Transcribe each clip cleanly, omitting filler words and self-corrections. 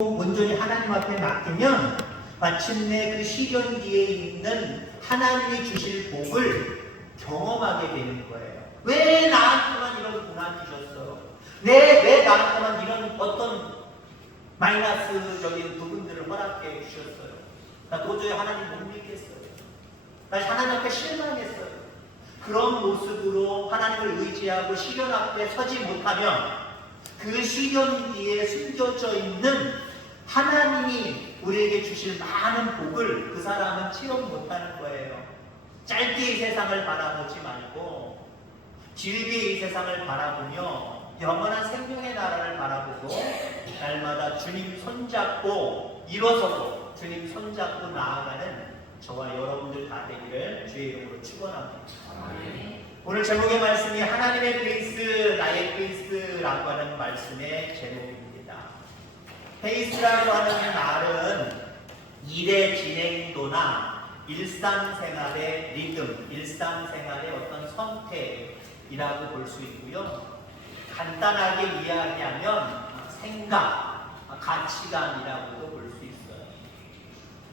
온전히 하나님 앞에 맡기면 마침내 그 시련기에 있는 하나님이 주실 복을 경험하게 되는 거예요. 왜 나한테만 이런 고난이 주셨어요? 왜 나한테만 이런 어떤 마이너스적인 부분들을 허락해 주셨어요? 나 도저히 하나님 못 믿겠어요. 나 하나님 앞에 실망했어요. 그런 모습으로 하나님을 의지하고 시련 앞에 서지 못하면 그 시련기에 숨겨져 있는 하나님이 우리에게 주실 많은 복을 그 사람은 체험 못하는 거예요. 짧게 이 세상을 바라보지 말고 길게 이 세상을 바라보며 영원한 생명의 나라를 바라보고 날마다 주님 손잡고 일어서고 주님 손잡고 나아가는 저와 여러분들 다 되기를 주의 이름으로 축원합니다. 오늘 제목의 말씀이 하나님의 페이스, 나의 페이스라고 하는 말씀의 제목입니다. 페이스라고 하는 말은 일의 진행도나 일상생활의 리듬, 일상생활의 어떤 선택이라고 볼 수 있고요. 간단하게 이야기하면 생각, 가치관이라고도 볼 수 있어요.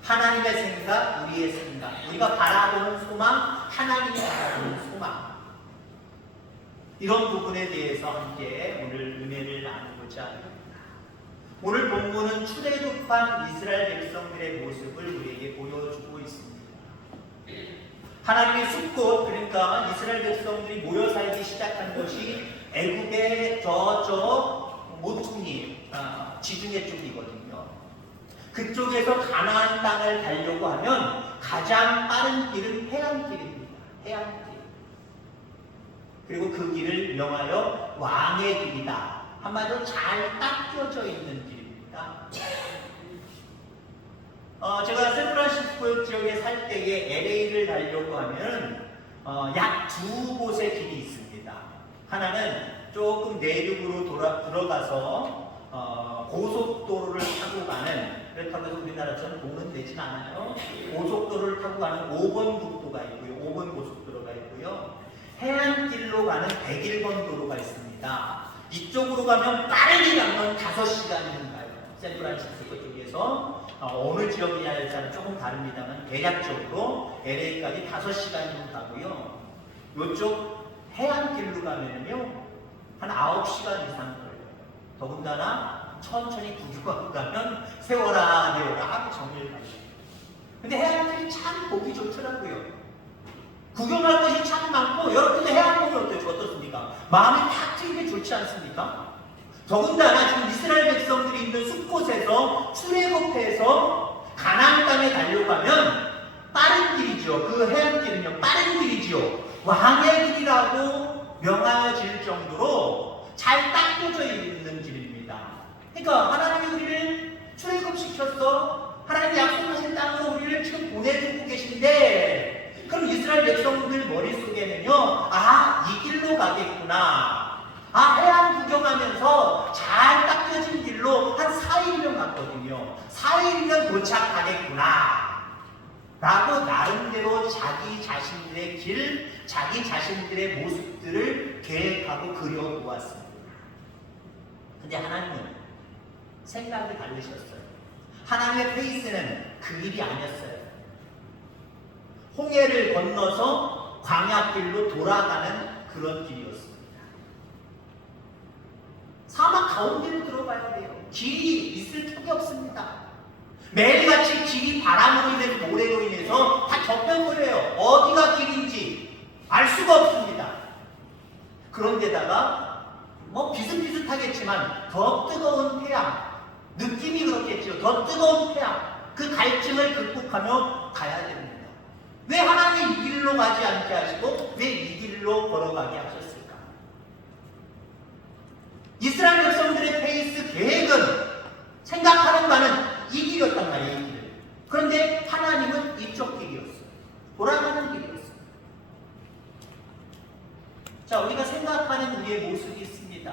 하나님의 생각, 우리의 생각, 우리가 바라보는 소망, 하나님이 바라보는 소망. 이런 부분에 대해서 함께 오늘 은혜를 나누고자 합니다. 오늘 본문은 출애굽한 이스라엘 백성들의 모습을 우리에게 보여주고 있습니다. 하나님의 숲곳, 그러니까 이스라엘 백성들이 모여 살기 시작한 것이 애굽의 저쪽 모퉁이, 지중해 쪽이거든요. 그쪽에서 가나안 땅을 가려고 하면 가장 빠른 길은 해안길입니다. 해안길. 그리고 그 길을 명하여 왕의 길이다. 한마디로 잘 닦여져 있는 길입니다. 제가 샌프란시스코 지역에 살 때에 LA를 가려고 하면 약 두 곳의 길이 있습니다. 하나는 조금 내륙으로 들어가서 고속도로를 타고 가는, 그렇다고 해서 우리나라처럼 돈은 내진 않아요. 고속도로를 타고 가는 5번 국도가 있고요. 5번 고속도로가 있고요. 해안길로 가는 101번 도로가 있습니다. 이쪽으로 가면 빠르게 가면 5시간이면 가요. 샌프란시스코 쪽에서 어느 지역이냐에 조금 다릅니다만 대략적으로 LA까지 5시간이면 가고요. 이쪽 해안길로 가면요 한 9시간 이상 걸려요. 더군다나 천천히 구경하고 가면 세워라 내워라 하루 종일 가요. 근데 해안길이 참 보기 좋더라고요. 구경할 것이 참 많고, 여러분들 해안 보면 어떻습니까? 마음이 탁 트이게 좋지 않습니까? 더군다나 지금 이스라엘 백성들이 있는 숲곳에서 출애굽해서 가나안 땅에 가려고 하면 빠른 길이죠. 그 해안길은요 빠른 길이죠. 왕의 길이라고 명하여질 정도로 잘 닦여져 있는 길입니다. 그러니까 하나님이 우리를 출애굽시켜서 하나님이 약속하신 땅으로 우리를 지금 보내주고 계신데, 그럼 이스라엘 백성들 머릿속에는요, 이 길로 가겠구나. 해안 구경하면서 잘 닦여진 길로 한 4일이면 갔거든요. 4일이면 도착하겠구나. 라고 나름대로 자기 자신들의 길, 자기 자신들의 모습들을 계획하고 그려보았습니다. 근데 하나님은 생각이 다르셨어요. 하나님의 페이스는 그 일이 아니었어요. 홍해를 건너서 광야길로 돌아가는 그런 길이었습니다. 사막 가운데로 들어가야 돼요. 길이 있을 턱이 없습니다. 매일같이 길이 바람으로 인해서 모래로 인해서 다 덮여버려요. 어디가 길인지 알 수가 없습니다. 그런데다가 비슷비슷하겠지만 더 뜨거운 태양, 느낌이 그렇겠죠. 더 뜨거운 태양, 그 갈증을 극복하며 가야 됩니다. 왜 하나님이 이 길로 가지 않게 하시고 왜 이 길로 걸어가게 하셨을까? 이스라엘 백성들의 페이스 계획은, 생각하는 바는 이 길이었단 말이에요. 이 길. 그런데 하나님은 이쪽 길이었어요. 돌아가는 길이었어요. 자, 우리가 생각하는 우리의 모습이 있습니다.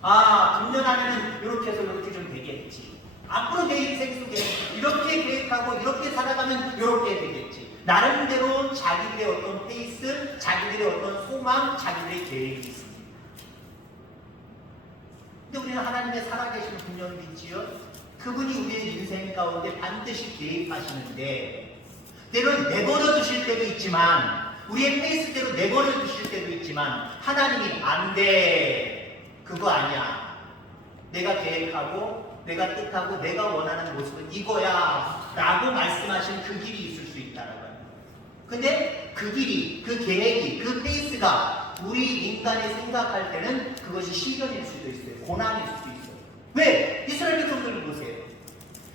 금년 안에는 이렇게 해서 이렇게 좀 되겠지. 앞으로 내 인생 속에 이렇게 계획하고 이렇게 살아가면 이렇게 되겠지. 나름대로 자기들의 어떤 페이스, 자기들의 어떤 소망, 자기들의 계획이 있습니다. 근데 우리는 하나님의 살아계신 분명히 믿지요? 그분이 우리의 인생 가운데 반드시 개입하시는데 때로는 내버려 두실 때도 있지만 우리의 페이스대로 내버려 두실 때도 있지만 하나님이 안 돼. 그거 아니야. 내가 계획하고 내가 뜻하고 내가 원하는 모습은 이거야 라고 말씀하신 그 길이 있을 수 있다는 거예요. 근데 그 길이, 그 계획이, 그 페이스가 우리 인간이 생각할 때는 그것이 시련일 수도 있어요. 고난일 수도 있어요. 왜? 이스라엘 백성들을 보세요.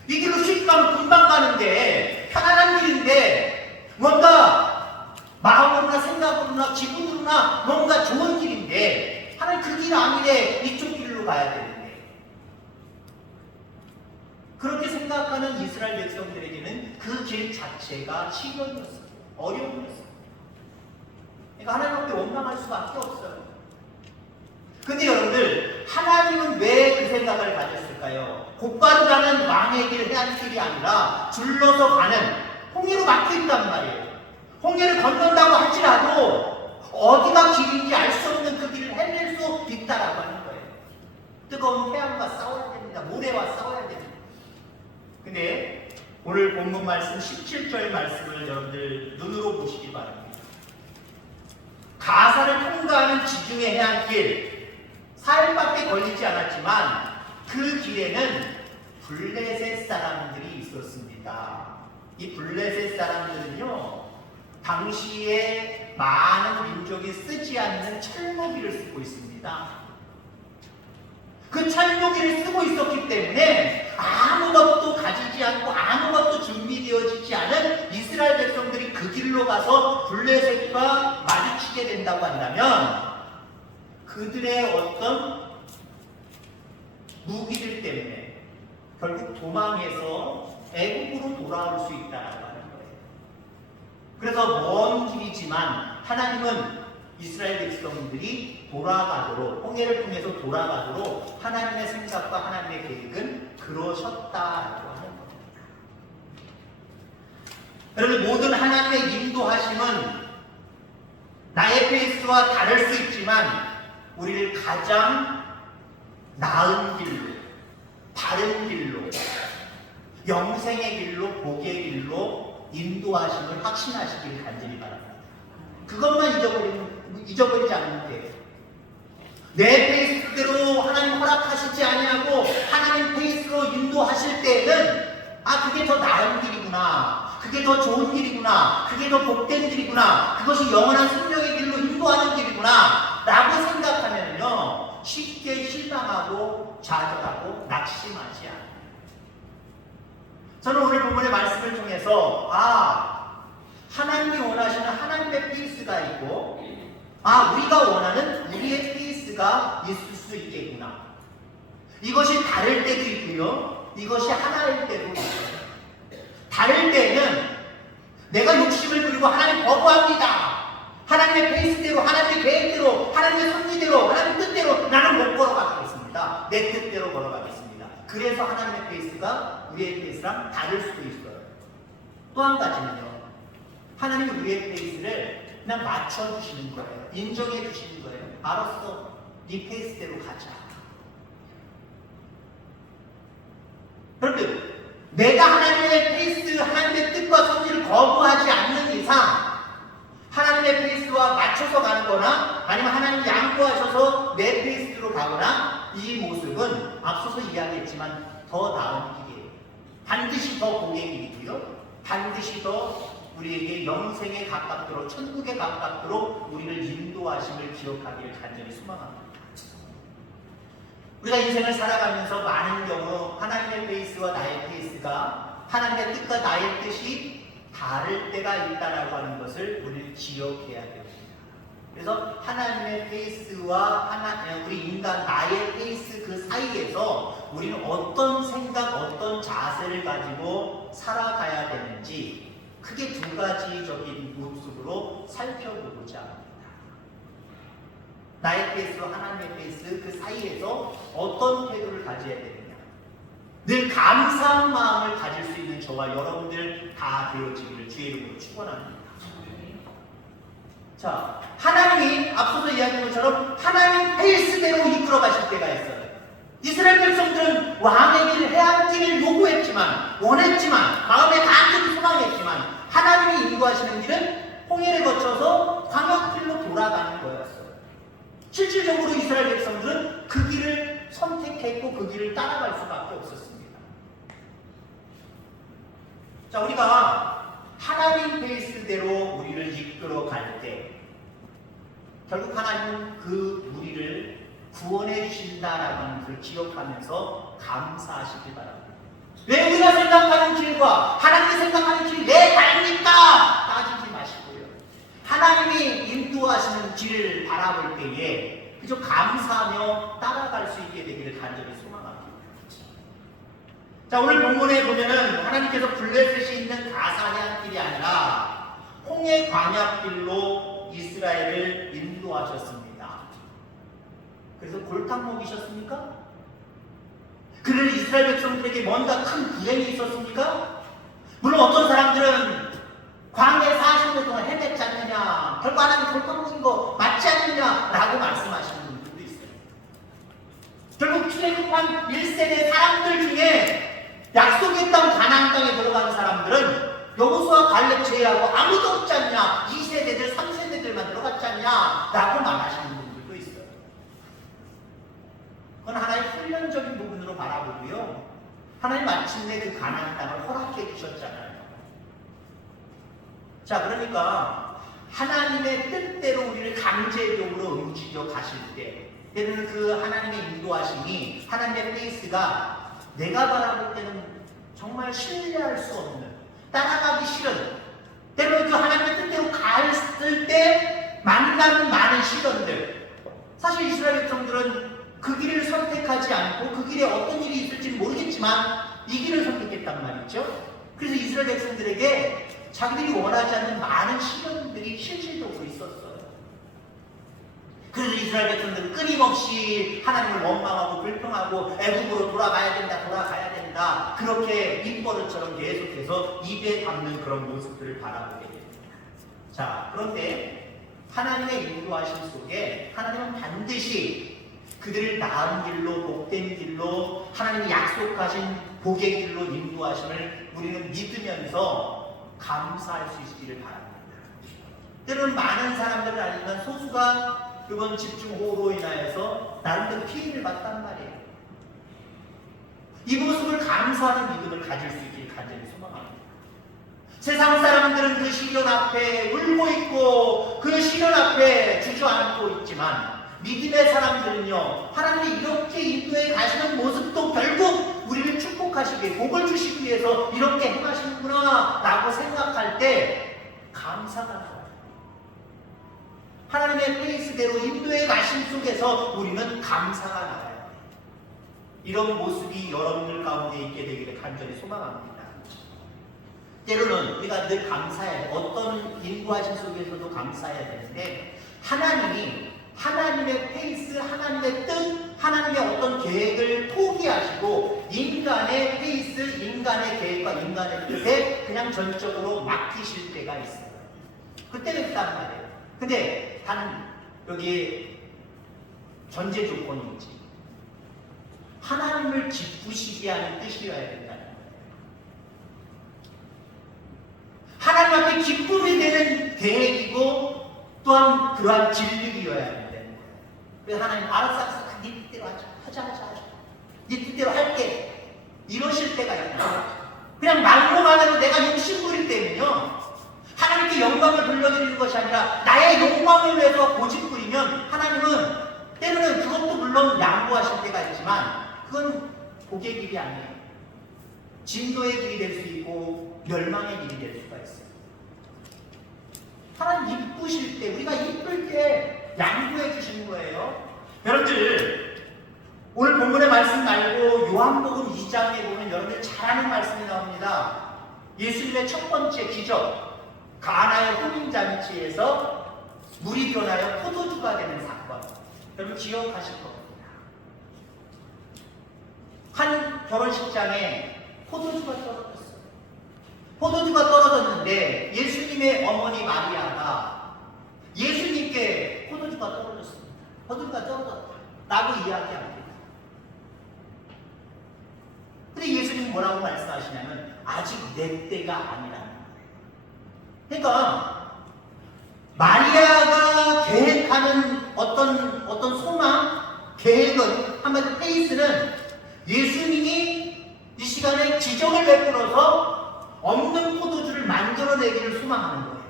이 길로 쉽게 가면 금방 가는데 편안한 길인데 뭔가 마음으로나 생각으로나 기분으로나 뭔가 좋은 길인데 하나님 그 길 아니래. 이쪽 길로 가야 되는데 그렇게 생각하는 이스라엘 백성들에게는 그 길 자체가 시련이었어요. 어려움이었어요. 그러니까 하나님 앞에 원망할 수밖에 없어요. 근데 여러분들 하나님은 왜 그 생각을 가졌을까요? 곧바로 가는 왕의 길, 해안 길이 아니라 줄러서 가는 홍해로 막혀있단 말이에요. 홍해를 건넌다고 할지라도 어디가 길인지 알 수 없는 그 길을 헤맬 수 있다라고 하는 거예요. 뜨거운 태양과 싸워야 됩니다. 모래와 싸워야 됩니다. 근데 오늘 본문 말씀 17절 말씀을 여러분들 눈으로 보시기 바랍니다. 가사를 통과하는 지중해 해안길 사흘밖에 걸리지 않았지만 그 길에는 블레셋 사람들이 있었습니다. 이 블레셋 사람들은요 당시에 많은 민족이 쓰지 않는 철모기를 쓰고 있습니다. 그 철모기를 쓰고 있었기 때문에 아무것도 가지지 않고 아무것도 준비되어지지 않은 이스라엘 백성들이 그 길로 가서 블레셋과 마주치게 된다고 한다면 그들의 어떤 무기들 때문에 결국 도망해서 애국으로 돌아올 수 있다라고 하는 거예요. 그래서 먼 길이지만 하나님은 이스라엘 백성들이 돌아가도록 홍해를 통해서 돌아가도록 하나님의 생각과 하나님의 계획은 그러셨다라고 하는 겁니다. 여러분 모든 하나님의 인도하심은 나의 페이스와 다를 수 있지만 우리를 가장 나은 길로, 바른 길로, 영생의 길로, 복의 길로 인도하심을 확신하시길 간절히 바랍니다. 그것만 잊어버리지 않으면 돼요. 내 페이스대로 하나님 허락하시지 아니하고 하나님 페이스로 인도하실 때에는 그게 더 나은 길이구나, 그게 더 좋은 길이구나, 그게 더 복된 길이구나, 그것이 영원한 생명의 길로 인도하는 길이구나 라고 생각하면요 쉽게 실망하고 좌절하고 낙심하지 않아요. 저는 오늘 본문의 말씀을 통해서 하나님이 원하시는 하나님의 페이스가 있고 우리가 원하는 우리의 페이스가 있을 수 있겠구나. 이것이 다를 때도 있고요. 이것이 하나일 때도 있어요. 다를 때는 내가 욕심을 부리고 하나님 거부합니다. 하나님의 페이스대로, 하나님의 계획대로, 하나님의 섭리대로, 하나님의 뜻대로 나는 못 걸어가겠습니다. 내 뜻대로 걸어가겠습니다. 그래서 하나님의 페이스가 우리의 페이스랑 다를 수도 있어요. 또 한 가지는요. 하나님이 우리의 페이스를 그냥 맞춰주시는 거예요. 인정해 주시는 거예요. 알았어. 네 페이스대로 가자. 여러분, 내가 하나님의 페이스, 하나님의 뜻과 섭리를 거부하지 않는 이상 하나님의 페이스와 맞춰서 가는 거나 아니면 하나님이 양보하셔서 내 페이스로 가거나 이 모습은 앞서서 이야기했지만 더 나은 길이에요. 반드시 더 복의 길이고요. 반드시 더 우리에게 영생에 가깝도록 천국에 가깝도록 우리를 인도하심을 기억하기를 간절히 소망합니다. 우리가 인생을 살아가면서 많은 경우 하나님의 페이스와 나의 페이스가 하나님의 뜻과 나의 뜻이 다를 때가 있다라고 하는 것을 우리는 기억해야 됩니다. 그래서 하나님의 페이스와 우리 인간 나의 페이스 그 사이에서 우리는 어떤 생각, 어떤 자세를 가지고 살아가야 되는지 크게 두 가지적인 모습으로 살펴보고자 합니다. 나의 페이스와 하나님의 페이스 그 사이에서 어떤 태도를 가져야 되느냐. 늘 감사한 마음을 가질 수 있는 저와 여러분들 다 되어지기를 주의 이름으로 축원합니다. 자, 하나님이 앞서서 이야기한 것처럼 하나님 페이스대로 이끌어 가실 때가 있어요. 이스라엘 백성들은 왕의 길, 해안길을 요구했지만, 원했지만, 마음에 간절히 소망했지만 하나님이 인도하시는 길은 홍해를 거쳐서 광야길로 돌아가는 거였어요. 실질적으로 이스라엘 백성들은 그 길을 선택했고 그 길을 따라갈 수밖에 없었습니다. 자, 우리가 하나님 페이스대로 우리를 이끌어 갈 때 결국 하나님은 그 우리를 구원해 주신다라고 하는 것을 기억하면서 감사하시길 바랍니다. 왜 우리가 생각하는 길과 하나님이 생각하는 길이 내 다릅니까? 따지지 마시고요. 하나님이 인도하시는 길을 바라볼 때에 그저 감사하며 따라갈 수 있게 되기를 간절히 소망합니다. 자, 오늘 본문에 보면은 하나님께서 블레셋이 있는 가사한 길이 아니라 홍해 광야길로 이스라엘을 인도하셨습니다. 그래서 골탕 먹이셨습니까? 그는 이스라엘 백성들에게 뭔가 큰 불행이 있었습니까? 물론 어떤 사람들은 광야에 40년 동안 헤맸지 않느냐, 결국 하나님 골탕 먹인 거 맞지 않느냐라고 말씀하시는 분들도 있어요. 결국 출애굽한 1세대 사람들 중에 약속의 땅 가나안 땅에 들어가는 사람들은 여호수아 갈렙 제외하고 아무도 없지 않냐, 2세대들 3세대들만 들어갔지 않냐라고 말하시는 분들도 있어요. 그건 하나의 훈련적인 부분으로 바라보고요, 하나님 마침내 그 가나안 땅을 허락해 주셨잖아요. 자, 그러니까 하나님의 뜻대로 우리를 강제적으로 움직여 가실 때, 때로는 그 하나님의 인도하심이, 하나님의 페이스가 내가 바라볼 때는 정말 신뢰할 수 없는, 따라가기 싫은, 때로는 그 하나님의 뜻대로 갔을 때 만나는 많은 시련들. 사실 이스라엘 백성들은 그 길을 선택하지 않고 그 길에 어떤 일이 있을지는 모르겠지만 이 길을 선택했단 말이죠. 그래서 이스라엘 백성들에게 자기들이 원하지 않는 많은 시련들이 실질적으로 있었어요. 그래서 이스라엘 백성들은 끊임없이 하나님을 원망하고 불평하고 애굽으로 돌아가야 된다 그렇게 입버릇처럼 계속해서 입에 담는 그런 모습들을 바라보게 됩니다. 자, 그런데 하나님의 인도하심 속에 하나님은 반드시 그들을 나은 길로, 복된 길로, 하나님이 약속하신 복의 길로 인도하심을 우리는 믿으면서 감사할 수 있기를 바랍니다. 때로는 많은 사람들은 아니지만 소수가 이번 집중호우로 인하여서 나름대로 피해를 봤단 말이에요. 이 모습을 감사하는 믿음을 가질 수 있기를 간절히 소망합니다. 세상 사람들은 그 시련 앞에 울고 있고 그 시련 앞에 주저앉고 있지만 믿음의 사람들은요, 하나님이 이렇게 인도해 가시는 모습도 결국 우리를 축복하시기, 복을 주시기 위해서 이렇게 행하시는구나 라고 생각할 때 감사가 나와요. 하나님의 페이스대로 인도해 가신 속에서 우리는 감사가 나와요. 이런 모습이 여러분들 가운데 있게 되기를 간절히 소망합니다. 때로는 우리가 늘 감사해요. 어떤 인도하신 속에서도 감사해야 되는데, 하나님의 페이스, 하나님의 뜻, 하나님의 어떤 계획을 포기하시고 인간의 페이스, 인간의 계획과 인간의 뜻에 그냥 전적으로 맡기실 때가 있어요. 그때는 있단 말이에요. 근데 단 여기 전제 조건이 있지. 하나님을 기쁘시게 하는 뜻이어야 된다는 거예요. 하나님 앞에 기쁨이 되는 계획이고 또한 그러한 진리이어야 된다는 거예요. 그래서 하나님 알았어, 네 뜻대로 하자. 네 뜻대로 할게. 이러실 때가 있어요. 그냥 말로만으로 내가 욕심부릴 때는요, 하나님께 영광을 돌려드리는 것이 아니라 나의 욕망을 위해서 고집부리면 하나님은 때로는 그것도 물론 양보하실 때가 있지만 그건 복의 길이 아니에요. 진도의 길이 될 수 있고 멸망의 길이 될 수가 있어요. 하나님 이쁘실 때, 우리가 이쁠 때 양보해 주시는 거예요. 여러분들 오늘 본문의 말씀 말고 요한복음 2장에 보면 여러분들 잘 아는 말씀이 나옵니다. 예수님의 첫 번째 기적, 가나의 혼인잔치에서 물이 변하여 포도주가 되는 사건, 여러분 기억하실 겁니다. 한 결혼식장에 포도주가 떨어졌어요. 포도주가 떨어졌는데 예수님의 어머니 마리아가 예수님께 포도주가 떨어졌습니다. 포도주가 떨어졌다 라고 이야기합니다. 근데 예수님이 뭐라고 말씀하시냐면 아직 내 때가 아니라는 거예요. 그러니까 마리아가 계획하는 어떤 소망, 계획은, 한마디로 페이스는 예수님이 이 시간에 기적을 베풀어서 없는 포도주를 만들어내기를 소망하는 거예요.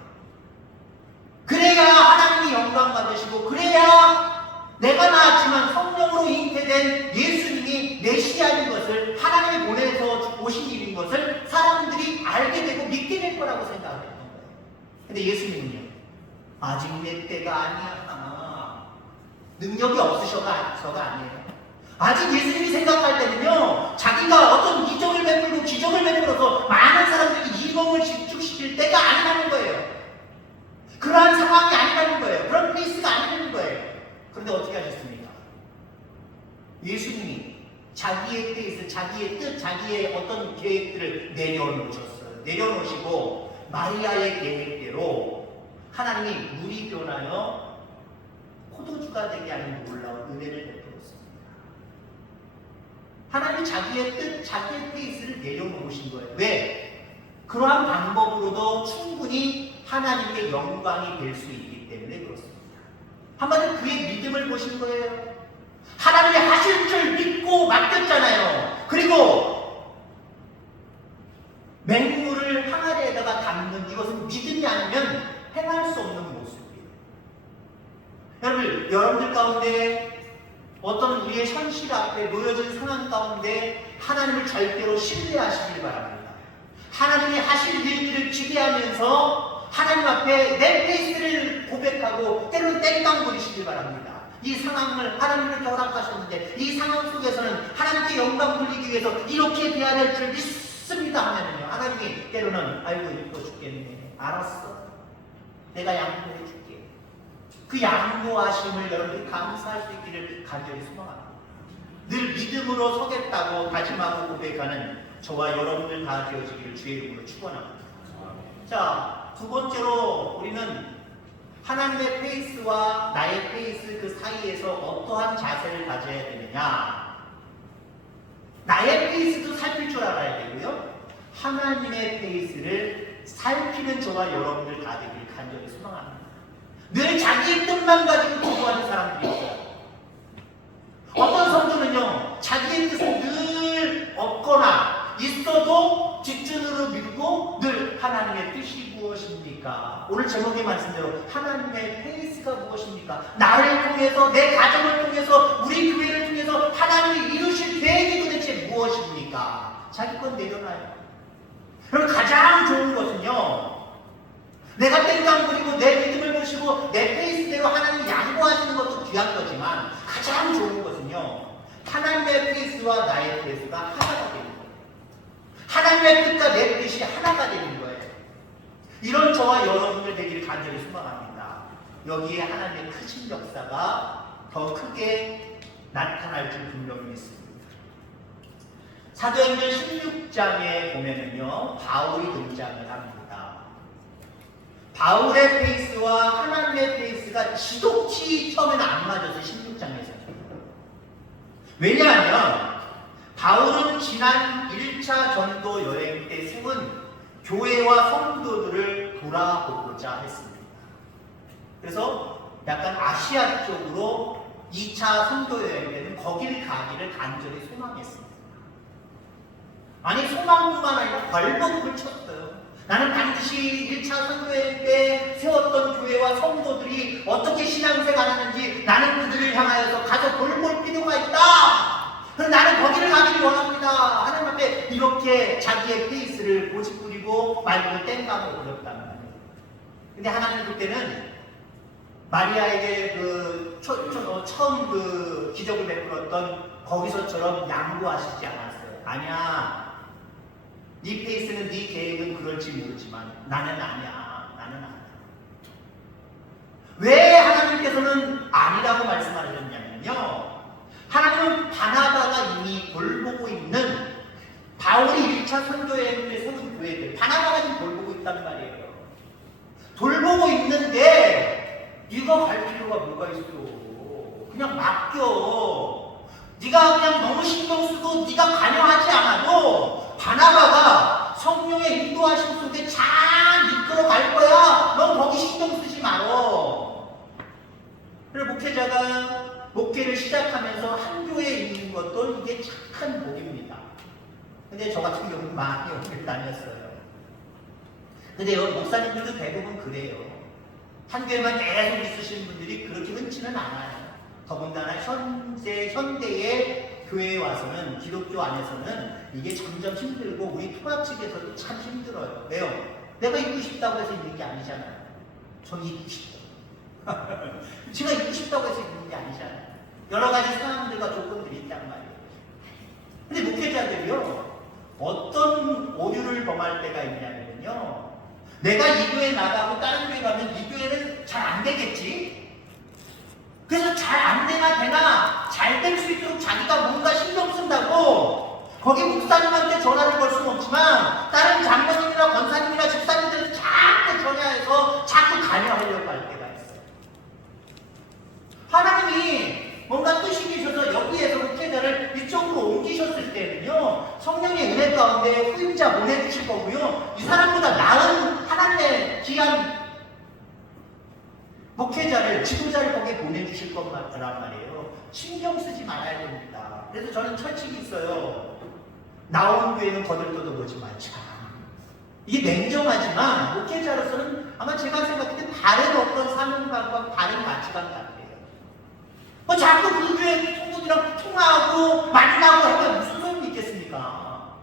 그래야 하나님이 영광 받으시고, 그래야 내가 낳았지만 성령으로 잉태된 예수님이 메시아인 것을, 하나님이 보내서 오신 일인 것을 사람들이 알게 되고 믿게 될 거라고 생각했던 거예요. 근데 예수님은요, 아직 내 때가 아니야. 능력이 없으셔가 아니에요. 아직 예수님이 생각할 때는요, 자기가 어떤 이적을 베풀고 기적을 베풀어서 많은 사람들이 이몽을 집중시킬 때가 아니라는 거예요. 그러한 상황이 아니라는 거예요. 그런 페이스가 아니라는 거예요. 그런데 어떻게 하셨습니까? 예수님이 자기의 페이스, 자기의 뜻, 자기의 어떤 계획들을 내려놓으셨어요. 내려놓으시고 마리아의 계획대로 하나님이 물이 변하여 포도주가 되게 하는 놀라운 은혜를 베풀었습니다. 하나님이 자기의 뜻, 자기의 페이스를 내려놓으신 거예요. 왜? 그러한 방법으로도 충분히 하나님의 영광이 될 수 있기 때문에 그렇습니다. 한마디로 그의 믿음을 보신 거예요. 하나님이 하실 줄 믿고 맡겼잖아요. 그리고 맹물을 항아리에다가 담는 이것은 믿음이 아니면 행할 수 없는 모습이에요. 여러분들 가운데 어떤 우리의 현실 앞에 놓여진 상황 가운데 하나님을 절대로 신뢰하시길 바랍니다. 하나님이 하실 일들을 기대하면서 하나님 앞에 내 페이스를 고백하고 때로는 땡깡 부리시길 바랍니다. 이 상황을 하나님께 허락하셨는데 이 상황 속에서는 하나님께 영광 돌리기 위해서 이렇게 돼야 될 줄 믿습니다 하면은요, 하나님이 때로는 아이고 이뻐 죽겠네, 알았어, 내가 양보해 줄게. 그 양보하심을 여러분이 감사할 수 있기를 간절히 소망합니다. 늘 믿음으로 서겠다고 다짐하고 고백하는 저와 여러분들 다 되어지기를 주의 이름으로 축원합니다. 자, 두 번째로 우리는 하나님의 페이스와 나의 페이스 그 사이에서 어떠한 자세를 가져야 되느냐. 나의 페이스도 살필 줄 알아야 되고요, 하나님의 페이스를 살피는 저와 여러분들 다 되기를 간절히 소망합니다. 늘 자기의 뜻만 가지고 기도하는 사람들이 있어요. 어떤 성도는요, 자기의 뜻은 늘 없거나 있어도 뒷전으로 밀고 늘 하나님의 뜻이 무엇입니까? 오늘 제목의 말씀대로 하나님의 페이스가 무엇입니까? 나를 통해서, 내 가정을 통해서, 우리 교회를 통해서 하나님이 이루실 계획이 도대체 무엇입니까? 자기 건 내려놔요. 그럼 가장 좋은 것은요, 내가 땡깡 부리고 내 믿음을 보시고 내 페이스대로 하나님이 양보하시는 것도 귀한 거지만 가장 좋은 것은요, 하나님의 페이스와 나의 페이스가 하나가 되는 거예요. 하나님의 뜻과 내 뜻이 하나가 되는 거예요. 이런 저와 여러분들 되기를 간절히 소망합니다. 여기에 하나님의 크신 역사가 더 크게 나타날 줄 분명히 믿습니다. 사도행전 16장에 보면은요, 바울이 등장을 합니다. 바울의 페이스와 하나님의 페이스가 지독히 처음에는 안 맞아서 16장에서. 왜냐하면 바울은 지난 1차 전도 여행 때 세운 교회와 성도들을 돌아보고자 했습니다. 그래서 약간 아시아 쪽으로 2차 선교 여행 때는 거길 가기를 간절히 소망했습니다. 아니, 소망뿐만 아니라 발버둥을 쳤어요. 나는 반드시 1차 선교여행 때 세웠던 교회와 성도들이 어떻게 신앙생활하는지 나는 그들을 향하여서 가서 돌볼 필요가 있다. 그럼 나는 거기를 가기를 원합니다. 하나님 앞에 이렇게 자기의 페이스를 고집부리고 말고 땡깡을 부렸단 말이에요. 근데 하나님 그때는 마리아에게 처음 그 기적을 베풀었던 거기서처럼 양보하시지 않았어요. 아니야, 네 페이스는, 네 계획은 그럴지 모르지만 나는 아니야. 나는 아니야. 왜 하나님께서는 아니라고 말씀하셨냐면요, 하나님은 바나바가 이미 돌보고 있는, 바울이 1차 선교여행 때 세운 교회들, 바나바가 지금 돌보고 있단 말이에요. 돌보고 있는데 네가 갈 필요가 뭐가 있어. 그냥 맡겨. 네가 그냥 너무 신경 쓰고 네가 관여하지 않아도 바나바가 성령의 인도하심 속에 잘 이끌어 갈 거야. 넌 거기 신경 쓰지 말어. 그리고 목회자가 목회를 시작하면서 한 교회에 있는 것도 이게 착한 복입니다. 근데 저 같은 경우는 많이 교회 다녔어요. 근데 목사님들도 대부분 그래요. 한 교회만 계속 있으시는 분들이 그렇게 흔치는 않아요. 더군다나 현대의 교회에 와서는, 기독교 안에서는 이게 점점 힘들고 우리 통합 측에서도 참 힘들어요. 왜요? 내가 있고 싶다고 해서 있는 게 아니잖아요. 전 있고 싶어요. 제가 있고 싶다고 해서 있는 게 아니잖아요. 여러 가지 상황들과 조건들이 있단 말이에요. 근데 목회자들이요, 어떤 오류를 범할 때가 있냐면요, 내가 이 교회 나가고 다른 교회 가면 이 교회는 잘 안 되겠지? 그래서 잘 안 되나 잘 될 수 있도록 자기가 뭔가 신경 쓴다고 거기 목사님한테 전화를 걸 수는 없지만 다른 장로님이나 권사님이나 집사님들은 자꾸 전화해서 자꾸 관여하려고 할 때가 있어요. 하나님이 뭔가 뜻이 계셔서 여기에서 목회자를 이쪽으로 옮기셨을 때는요, 성령의 은혜 가운데 후임자 보내주실 거고요, 이 사람보다 나은 하나님의 귀한 목회자를, 지도자를 거기에 보내주실 거란 말이에요. 신경 쓰지 말아야 됩니다. 그래서 저는 철칙이 있어요. 나온 교회는 거들떠도 말자. 이게 냉정하지만 목회자로서는 아마 제가 생각할 때 다른 어떤 사명감과 다른 가치관 같아요. 자꾸 그 교회 성도들이랑 통화하고 만나고 하면 무슨 소용이 있겠습니까?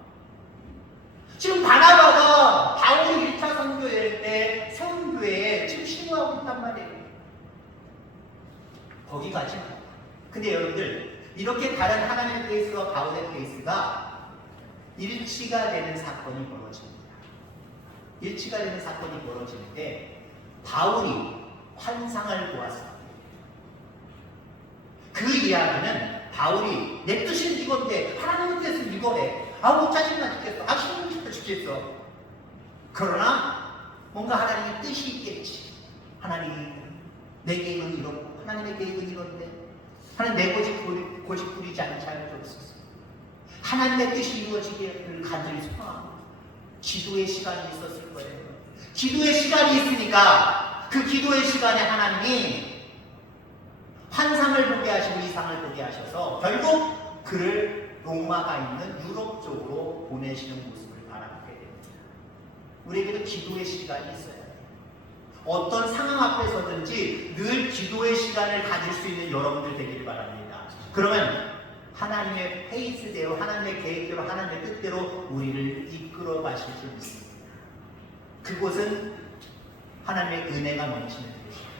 지금 바나바가 바울이 1차 선교회 때 세운 교회에 지금 신고하고 있단 말이에요. 거기 가지 마. 근데 여러분들, 이렇게 다른 하나님의 페이스와 바울의 페이스가 일치가 되는 사건이 벌어집니다. 일치가 되는 사건이 벌어질 때 바울이 환상을 보았습니다. 그 이야기는 바울이 내 뜻은 이건데 하나님의 뜻은 이거래. 아우 짜증나 죽겠어. 아 힘들어 죽겠어. 그러나 뭔가 하나님의 뜻이 있겠지. 하나님이 내 계획은 이렇고 하나님의 계획은 이런데 하나님 내 고집 부리지 않게 하여 주옵소서. 하나님의 뜻이 이루어지기를 간절히 소망합니다. 기도의 시간이 있었을 거예요. 기도의 시간이 있으니까 그 기도의 시간에 하나님이 환상을 보게 하시고 이상을 보게 하셔서 결국 그를 로마가 있는 유럽 쪽으로 보내시는 모습을 바라보게 됩니다. 우리에게도 기도의 시간이 있어요. 어떤 상황 앞에서든지 늘 기도의 시간을 가질 수 있는 여러분들 되기를 바랍니다. 그러면 하나님의 페이스대로, 하나님의 계획대로, 하나님의 뜻대로 우리를 이끌어 가실 줄 믿습니다. 그곳은 하나님의 은혜가 넘치는 곳이에요.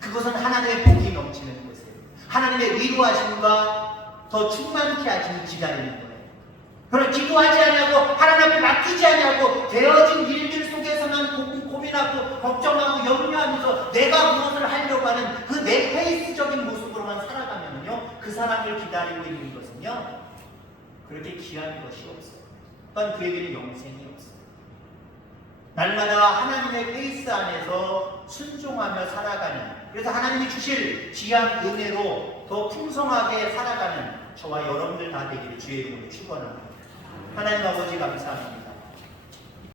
그것은 하나님의 복이 넘치는 곳이에요. 하나님의 위로하심과 더 충만케 하심을 기다리는 거예요. 그러나 기도하지 않냐고, 하나님 앞에 맡기지 않냐고, 되어진 일들 속에서만 고민하고 걱정하고 염려하면서 내가 무엇을 하려고 하는 그 내 페이스적인 모습으로만 살아가면요, 그 사람을 기다리고 있는 것은요, 그렇게 귀한 것이 없어요. 또한 그에게는 영생이 없어요. 날마다 하나님의 페이스 안에서 순종하며 살아가는, 그래서 하나님이 주실 귀한 은혜로 더 풍성하게 살아가는 저와 여러분들 다 되기를 주의 이름으로 축원합니다. 하나님 아버지 감사합니다.